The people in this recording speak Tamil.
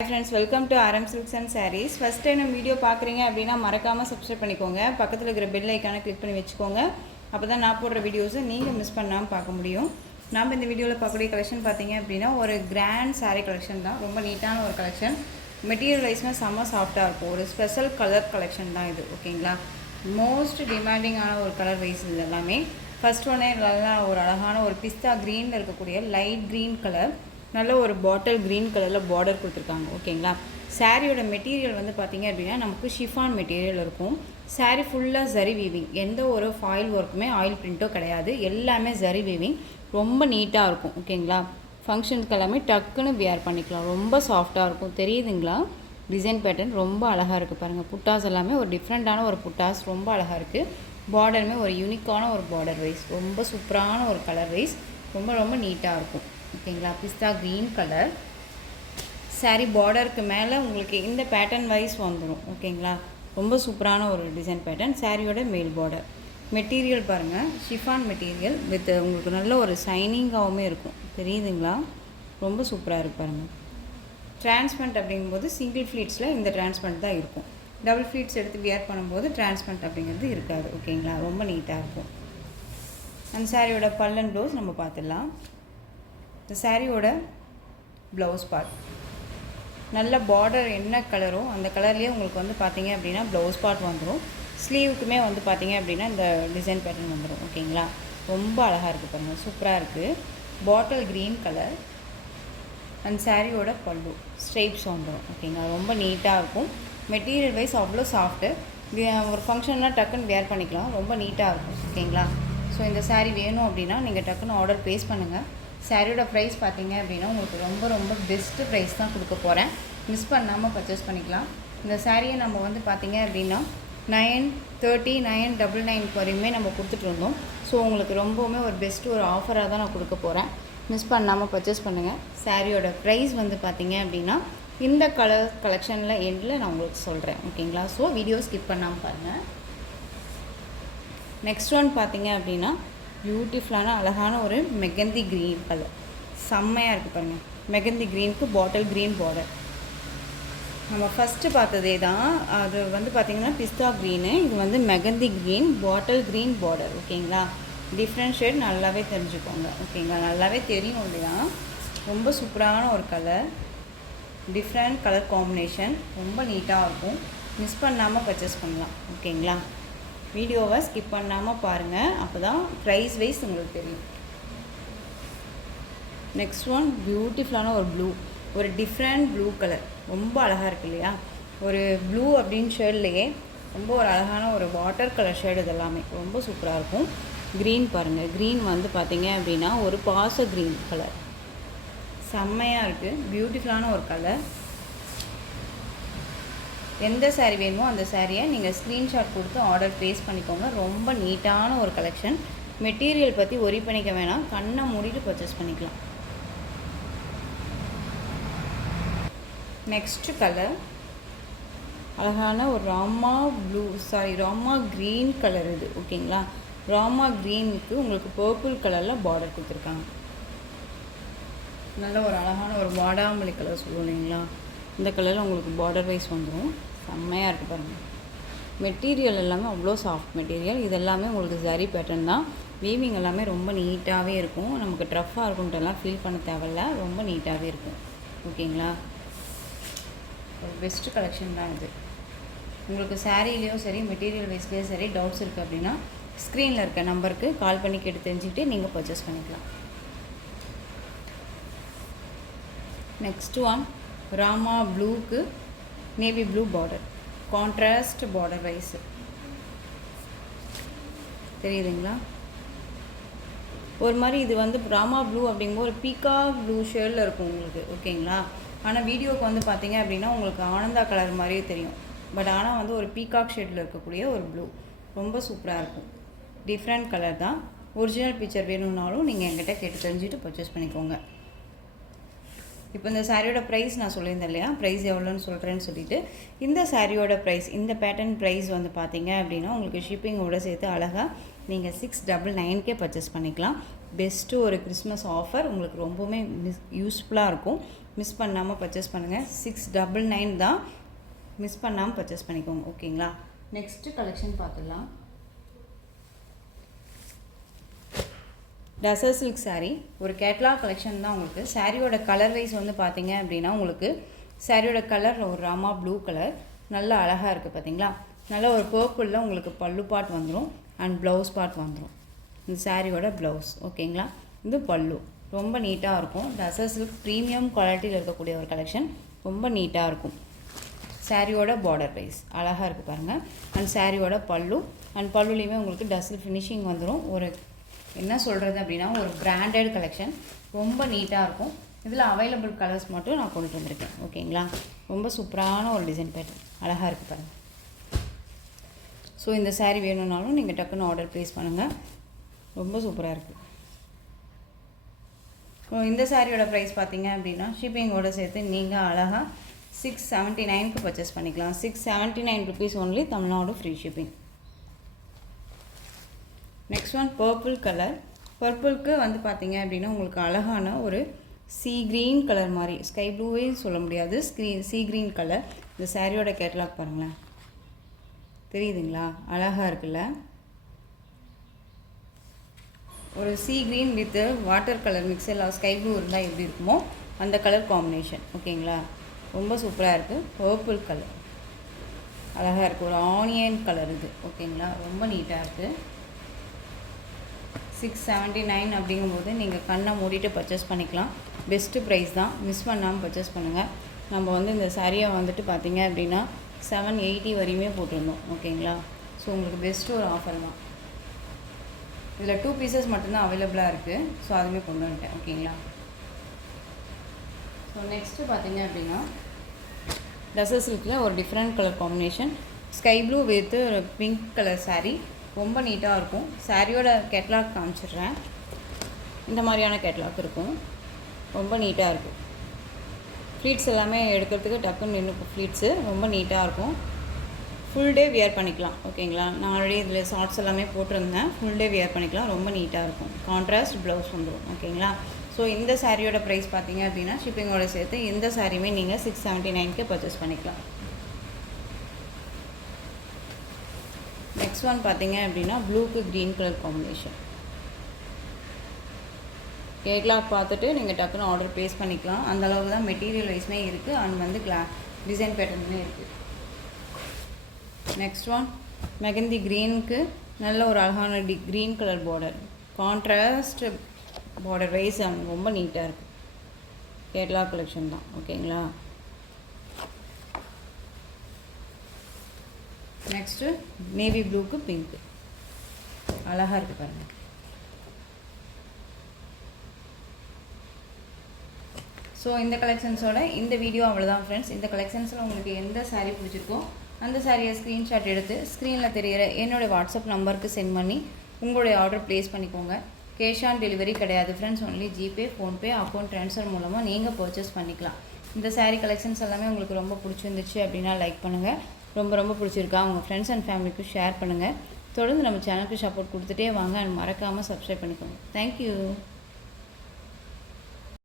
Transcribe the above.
Hi friends, welcome to RM Silks and Sarees. First time நம்ம வீடியோ பார்க்குறீங்க அப்படின்னா மறக்காமல் சப்ஸ்கிரைப் பண்ணிக்கோங்க. பக்கத்தில் இருக்கிற பெல் ஐக்கானை கிளிக் பண்ணி வச்சுக்கோங்க. அப்போ தான் நான் போடுற வீடியோஸை நீங்கள் மிஸ் பண்ணாமல் பார்க்க முடியும். நம்ம இந்த வீடியோவில் பார்க்கக்கூடிய கலெக்ஷன் பார்த்தீங்க அப்படின்னா ஒரு கிராண்ட் சாரீ கலெக்ஷன் தான். ரொம்ப நீட்டான ஒரு கலெக்ஷன். மெட்டீரியல் வைஸ்னால் செம்ம சாஃப்டாக இருக்கும். ஒரு ஸ்பெஷல் கலர் கலெக்ஷன் தான் இது. ஓகேங்களா, மோஸ்ட் டிமாண்டிங்கான ஒரு கலர் வைஸ் இது எல்லாமே. ஃபர்ஸ்ட் ஒன்னே நல்லா ஒரு அழகான ஒரு பிஸ்தா க்ரீனில் இருக்கக்கூடிய லைட் க்ரீன் கலர், நல்ல ஒரு பாட்டில் க்ரீன் கலரில் பார்டர் கொடுத்துருக்காங்க. ஓகேங்களா, சாரியோட மெட்டீரியல் வந்து பார்த்திங்க அப்படின்னா நமக்கு ஷிஃபான் மெட்டீரியல் இருக்கும். சாரீ ஃபுல்லாக ஜரி வீவிங், எந்த ஒரு ஃபாயில் ஒர்க்குமே ஆயில் பிரிண்ட்டோ கிடையாது, எல்லாமே ஜரி வீவிங். ரொம்ப நீட்டாக இருக்கும். ஓகேங்களா, ஃபங்க்ஷனுக்கு எல்லாமே டக்குன்னு வியர் பண்ணிக்கலாம். ரொம்ப சாஃப்டாக இருக்கும். தெரியுதுங்களா, டிசைன் பேட்டர்ன் ரொம்ப அழகாக இருக்குது பாருங்கள். புட்டாஸ் எல்லாமே ஒரு டிஃப்ரெண்ட்டான ஒரு புட்டாஸ், ரொம்ப அழகாக இருக்குது. பார்டருமே ஒரு யூனிக்கான ஒரு பார்டர் வைஸ், ரொம்ப சூப்பரான ஒரு கலர் வைஸ், ரொம்ப ரொம்ப நீட்டாக இருக்கும். ஓகேங்களா, பிஸ்தா க்ரீன் கலர் சாரீ பார்டருக்கு மேலே உங்களுக்கு இந்த பேட்டர்ன் வைஸ் வந்துடும். ஓகேங்களா, ரொம்ப சூப்பரான ஒரு டிசைன் பேட்டர்ன். சாரியோட மேல் பார்டர் மெட்டீரியல் பாருங்கள், ஷிஃபான் மெட்டீரியல் வித் உங்களுக்கு நல்ல ஒரு ஷைனிங்காகவுமே இருக்கும். தெரியுதுங்களா, ரொம்ப சூப்பராக இருக்கு பாருங்கள். டிரான்ஸ்பரண்ட் அப்படிங்கும்போது சிங்கிள் ஃப்ளீட்ஸில் இந்த டிரான்ஸ்பரண்ட் தான் இருக்கும். டபுள் ஃப்ளீட்ஸ் எடுத்து வியர் பண்ணும்போது டிரான்ஸ்பரண்ட் அப்படிங்கிறது இருக்காது. ஓகேங்களா, ரொம்ப நீட்டாக இருக்கும். அந்த சாரியோட பல்லன் ப்ளவுஸ் நம்ம பார்த்துடலாம். இந்த சாரியோட ப்ளவுஸ் பார்ட் நல்ல பார்டர் என்ன கலரோ அந்த கலர்லேயே உங்களுக்கு வந்து பார்த்தீங்க அப்படின்னா ப்ளவுஸ் பார்ட் வந்துடும். ஸ்லீவுக்குமே வந்து பார்த்தீங்க அப்படின்னா இந்த டிசைன் பேட்டர்ன் வந்துடும். ஓகேங்களா, ரொம்ப அழகாக இருக்குது பாருங்கள், சூப்பராக இருக்குது. பாட்டில் க்ரீன் கலர் அந்த சாரியோட பல்லு ஸ்ட்ரைப்ஸ் வந்துடும். ஓகேங்களா, ரொம்ப நீட்டாக இருக்கும். மெட்டீரியல் வைஸ் அவ்வளோ சாஃப்ட்டு. ஒரு ஃபங்க்ஷன்லாம் டக்குன்னு வேர் பண்ணிக்கலாம், ரொம்ப நீட்டாக இருக்கும். ஓகேங்களா, ஸோ இந்த சாரீ வேணும் அப்படின்னா நீங்கள் டக்குன்னு ஆர்டர் ப்ளேஸ் பண்ணுங்கள். சாரியோட ப்ரைஸ் பார்த்தீங்க அப்படின்னா உங்களுக்கு ரொம்ப ரொம்ப பெஸ்ட்டு ப்ரைஸ் தான் கொடுக்க போகிறேன். மிஸ் பண்ணாமல் பர்ச்சேஸ் பண்ணிக்கலாம். இந்த சாரியை நம்ம வந்து பார்த்தீங்க அப்படின்னா 930, 999 வரையுமே நம்ம கொடுத்துட்ருந்தோம். ஸோ உங்களுக்கு ரொம்பவுமே ஒரு பெஸ்ட்டு ஒரு ஆஃபராக தான் நான் கொடுக்க போகிறேன். மிஸ் பண்ணாமல் பர்ச்சேஸ் பண்ணுங்கள். சாரியோட ப்ரைஸ் வந்து பார்த்தீங்க அப்படின்னா இந்த கலர் கலெக்ஷனில் எண்டில் நான் உங்களுக்கு சொல்கிறேன். ஓகேங்களா, ஸோ வீடியோ ஸ்கிப் பண்ணாமல் பாருங்கள். நெக்ஸ்ட் ஒன் பார்த்தீங்க அப்படின்னா பியூட்டிஃபுல்லான அழகான ஒரு மெகந்தி க்ரீன் கலர், செம்மையாக இருக்குது பாருங்கள். மெகந்தி க்ரீனுக்கு பாட்டில் க்ரீன் பார்டர். நம்ம ஃபஸ்ட்டு பார்த்ததே தான், அது வந்து பார்த்திங்கன்னா பிஸ்தா க்ரீனு, இது வந்து mehndi green bottle green border. ஓகேங்களா, டிஃப்ரெண்ட் ஷேட் நல்லாவே தெரிஞ்சுக்கோங்க. ஓகேங்களா, நல்லாவே தெரியும் இல்லையா. ரொம்ப சூப்பரான ஒரு கலர், டிஃப்ரெண்ட் கலர் காம்பினேஷன், ரொம்ப நீட்டாக இருக்கும். மிஸ் பண்ணாமல் பர்ச்சேஸ் பண்ணலாம். ஓகேங்களா, வீடியோவை ஸ்கிப் பண்ணாமல் பாருங்கள், அப்போ தான் ப்ரைஸ் வைஸ் உங்களுக்கு தெரியும். நெக்ஸ்ட் ஒன் பியூட்டிஃபுல்லான ஒரு ப்ளூ, ஒரு டிஃப்ரெண்ட் ப்ளூ கலர், ரொம்ப அழகாக இருக்குது இல்லையா. ஒரு ப்ளூ அப்படின்னு ஷேட்லேயே ரொம்ப ஒரு அழகான ஒரு வாட்டர் கலர் ஷேடு, இது எல்லாமே ரொம்ப சூப்பராக இருக்கும். க்ரீன் பாருங்கள், க்ரீன் வந்து பார்த்திங்க அப்படின்னா ஒரு பாச க்ரீன் கலர், செம்மையாக இருக்குது. பியூட்டிஃபுல்லான ஒரு கலர். எந்த சாரீ வேணுமோ அந்த சாரியை நீங்கள் ஸ்க்ரீன்ஷாட் கொடுத்து ஆர்டர் ப்ளேஸ் பண்ணிக்கோங்க. ரொம்ப நீட்டான ஒரு கலெக்ஷன். மெட்டீரியல் பற்றி ஒரி பண்ணிக்க வேணாம், கண்ணை மூடிட்டு பர்ச்சேஸ் பண்ணிக்கலாம். நெக்ஸ்ட்டு கலர் அழகான ஒரு ராமா க்ரீன் கலர் இது. ஓகேங்களா, ராமா க்ரீனுக்கு உங்களுக்கு பர்பிள் கலரில் பார்டர் கொடுத்துருக்காங்க. நல்ல ஒரு அழகான ஒரு வாடாமல்லி கலர் சொல்லுவோம் இல்லைங்களா, இந்த கலரில் உங்களுக்கு பார்டர் வைஸ் வந்துடும். செம்மையாக இருக்குது பாருங்கள். மெட்டீரியல் எல்லாமே அவ்வளோ சாஃப்ட் மெட்டீரியல். இது எல்லாமே உங்களுக்கு ஜரி பேட்டர்ன் தான். வீவிங் எல்லாமே ரொம்ப நீட்டாகவே இருக்கும். நமக்கு ட்ரஃப்பாக இருக்குன்ட்டுலாம் ஃபீல் பண்ண தேவையில்ல, ரொம்ப நீட்டாகவே இருக்கும். ஓகேங்களா, ஒரு பெஸ்ட்டு கலெக்ஷன் தான் இது. உங்களுக்கு சாரீலேயும் சரி மெட்டீரியல் வைஸ்லேயும் சரி டவுட்ஸ் இருக்குது அப்படின்னா ஸ்க்ரீனில் இருக்க நம்பருக்கு கால் பண்ணி கேட்டு தெரிஞ்சுக்கிட்டு நீங்கள் பர்ச்சேஸ் பண்ணிக்கலாம். நெக்ஸ்ட் ஒன் ராமா ப்ளூக்கு navy blue border, contrast border wise, தெரியுதுங்களா. ஒரு மாதிரி இது வந்து ராமா ப்ளூ அப்படிங்கும்போது ஒரு பீகாக் ப்ளூ ஷேடில் இருக்கும் உங்களுக்கு. ஓகேங்களா, ஆனால் வீடியோவுக்கு வந்து பார்த்தீங்க அப்படின்னா உங்களுக்கு ஆனந்தா கலர் மாதிரியே தெரியும். பட் ஆனால் வந்து ஒரு பீகாக் ஷேடில் இருக்கக்கூடிய ஒரு ப்ளூ, ரொம்ப சூப்பராக இருக்கும். டிஃப்ரெண்ட் கலர் தான். ஒரிஜினல் பிக்சர் வேணும்னாலும் நீங்கள் என்கிட்ட கேட்டு தெரிஞ்சுட்டு பர்ச்சேஸ் பண்ணிக்கோங்க. இப்போ இந்த சாரியோட ப்ரைஸ் நான் சொல்லியிருந்தேன் இல்லையா, ப்ரைஸ் எவ்வளோன்னு சொல்கிறேன்னு சொல்லிவிட்டு, இந்த சாரியோட ப்ரைஸ், இந்த பேட்டர்ன் ப்ரைஸ் வந்து பார்த்தீங்க அப்படின்னா உங்களுக்கு ஷிப்பிங்கோடு சேர்த்து அழகாக நீங்கள் 699 பர்ச்சேஸ் பண்ணிக்கலாம். பெஸ்ட்டு ஒரு கிறிஸ்மஸ் ஆஃபர், உங்களுக்கு ரொம்பவுமே யூஸ்ஃபுல்லாக இருக்கும். மிஸ் பண்ணாமல் பர்ச்சேஸ் பண்ணுங்கள். 699 தான், மிஸ் பண்ணாமல் பர்ச்சேஸ் பண்ணிக்கோங்க. ஓகேங்களா? நெக்ஸ்ட்டு கலெக்ஷன் பார்த்துடலாம். டசர் சில்க் சாரீ ஒரு கேட்லாக் கலெக்ஷன் தான். உங்களுக்கு சாரியோட கலர் வைஸ் வந்து பார்த்தீங்க அப்படின்னா உங்களுக்கு சாரியோட கலர் ஒரு ராமா ப்ளூ கலர், நல்லா அழகாக இருக்குது பார்த்தீங்களா. நல்லா ஒரு பர்பிளில் உங்களுக்கு பல்லு பார்ட் வந்துடும் அண்ட் ப்ளவுஸ் பார்ட் வந்துடும். இந்த சாரியோட ப்ளவுஸ். ஓகேங்களா? இது பல்லு. ரொம்ப நீட்டாக இருக்கும். டசர் சில்க் ப்ரீமியம் குவாலிட்டியில் இருக்கக்கூடிய ஒரு கலெக்ஷன். ரொம்ப நீட்டாக இருக்கும். சாரியோட பார்டர் வைஸ் அழகாக இருக்குது பாருங்கள். அண்ட் சாரியோட பல்லு அண்ட் பல்லுலேயுமே உங்களுக்கு டசல் ஃபினிஷிங் வந்துடும். ஒரு என்ன சொல்கிறது அப்படின்னா ஒரு பிராண்டட் கலெக்ஷன். ரொம்ப நீட்டாக இருக்கும். இதில் அவைலபிள் கலர்ஸ் மட்டும் நான் கொண்டுட்டு வந்திருக்கேன். ஓகேங்களா? ரொம்ப சூப்பரான ஒரு டிசைன் பேட்டர்ன், அழகாக இருக்குது பாருங்கள். ஸோ இந்த சாரீ வேணும்னாலும் நீங்கள் டக்குன்னு ஆர்டர் ப்ளேஸ் பண்ணுங்கள். ரொம்ப சூப்பராக இருக்குது. இந்த சாரியோட ப்ரைஸ் பார்த்தீங்க அப்படின்னா ஷிப்பிங்கோடு சேர்த்து நீங்கள் அழகாக 679க்கு பர்ச்சேஸ் பண்ணிக்கலாம். 679 rupees only, Tamil Nadu free shipping. Next one purple colour. பர்பிளுக்கு வந்து பார்த்தீங்க அப்படின்னா உங்களுக்கு அழகான ஒரு சீ க்ரீன் கலர் மாதிரி, ஸ்கை ப்ளூவே சொல்ல முடியாது, சீ க்ரீன் கலர். இந்த சாரியோட கேட்லாக் பாருங்களேன், தெரியுதுங்களா? அழகாக இருக்குல்ல. ஒரு sea green with water colour mixture sky blue இருந்தால் எப்படி இருக்குமோ அந்த கலர் காம்பினேஷன். ஓகேங்களா? ரொம்ப சூப்பராக இருக்குது. பர்பிள் கலர் அழகாக இருக்குது. ஒரு ஆனியன் கலர் இது. ஓகேங்களா? ரொம்ப நீட்டாக இருக்குது. 679 அப்படிங்கும்போது நீங்கள் கண்ணை மூடிட்டு பர்ச்சேஸ் பண்ணிக்கலாம். பெஸ்ட்டு ப்ரைஸ் தான், மிஸ் பண்ணாமல் பர்ச்சேஸ் பண்ணுங்கள். நம்ம வந்து இந்த சாரியை வந்துட்டு பார்த்தீங்க அப்படின்னா 780 வரையுமே போட்டிருந்தோம். ஓகேங்களா? ஸோ உங்களுக்கு பெஸ்ட்டு ஒரு ஆஃபர் தான். இதில் 2 பீசஸ் மட்டும்தான் அவைலபிளாக இருக்குது. ஸோ அதுவுமே கொண்டு வந்துட்டேன். ஓகேங்களா? ஸோ நெக்ஸ்ட்டு பார்த்தீங்க அப்படின்னா டசர் சில்கில் ஒரு different colour combination, sky blue with pink colour sari. ரொம்ப நீட்டாக இருக்கும். சாரியோட கேட்லாக் காமிச்சிடுறேன். இந்த மாதிரியான கேட்லாக் இருக்கும். ரொம்ப நீட்டாக இருக்கும். ஃப்ளீட்ஸ் எல்லாமே எடுக்கிறதுக்கு டக்குன்னு நின்று ஃப்ளீட்ஸு ரொம்ப நீட்டாக இருக்கும். ஃபுல் டே வியர் பண்ணிக்கலாம். ஓகேங்களா? நான் ஆல்ரெடி இதில் ஷார்ட்ஸ் எல்லாமே போட்டிருந்தேன். ஃபுல் டே வியர் பண்ணிக்கலாம். ரொம்ப நீட்டாக இருக்கும். கான்ட்ராஸ்ட் ப்ளவுஸ் வந்துடும். ஓகேங்களா? ஸோ இந்த சாரியோட ப்ரைஸ் பார்த்தீங்க அப்படின்னா ஷிப்பிங்கோட சேர்த்து இந்த சாரியுமே நீங்கள் 679க்கு பர்ச்சேஸ் பண்ணிக்கலாம். நெக்ஸ்ட் ஒன் பார்த்தீங்க அப்படின்னா ப்ளூக்கு க்ரீன் கலர் காம்பினேஷன். கேட்லாக் பார்த்துட்டு நீங்கள் டக்குன்னு ஆர்டர் ப்ளேஸ் பண்ணிக்கலாம். அந்த அளவுக்கு தான் மெட்டீரியல் வைஸ்மே இருக்குது அண்ட் வந்து டிசைன் பேட்டர்னுமே இருக்குது. நெக்ஸ்ட் ஒன் மெகந்தி க்ரீனுக்கு நல்ல ஒரு அழகான green colour border, contrast border wise ரொம்ப நீட்டாக இருக்குது. கேட்லாக் கலெக்ஷன் தான். ஓகேங்களா? நெக்ஸ்ட்டு நேவி ப்ளூக்கு பிங்க்கு அழகாக இருக்குது பாருங்கள். ஸோ இந்த கலெக்ஷன்ஸோட இந்த வீடியோ அவ்வளோதான் ஃப்ரெண்ட்ஸ். இந்த கலெக்ஷன்ஸில் உங்களுக்கு எந்த சாரீ பிடிச்சிருக்கோ அந்த சாரியை ஸ்க்ரீன்ஷாட் எடுத்து ஸ்க்ரீனில் தெரிகிற என்னோடய வாட்ஸ்அப் நம்பருக்கு சென்ட் பண்ணி உங்களுடைய ஆர்டர் ப்ளேஸ் பண்ணிக்கோங்க. கேஷ் ஆன் டெலிவரி கிடையாது friends. Only GPay, PhonePe, account transfer மூலமாக நீங்கள் பர்ச்சேஸ் பண்ணிக்கலாம். இந்த சாரீ கலெக்ஷன்ஸ் எல்லாமே உங்களுக்கு ரொம்ப பிடிச்சிருந்துச்சு அப்படின்னா லைக் பண்ணுங்கள். ரொம்ப பிடிச்சிருக்கா உங்கள் ஃப்ரெண்ட்ஸ் அண்ட் ஃபேமிலிக்கு ஷேர் பண்ணுங்கள். தொடர்ந்து நம்ம சேனலுக்கு சப்போர்ட் கொடுத்துட்டே வாங்க அண்ட் மறக்காமல் சப்ஸ்கிரைப் பண்ணிக்கோங்க. தேங்க்யூ.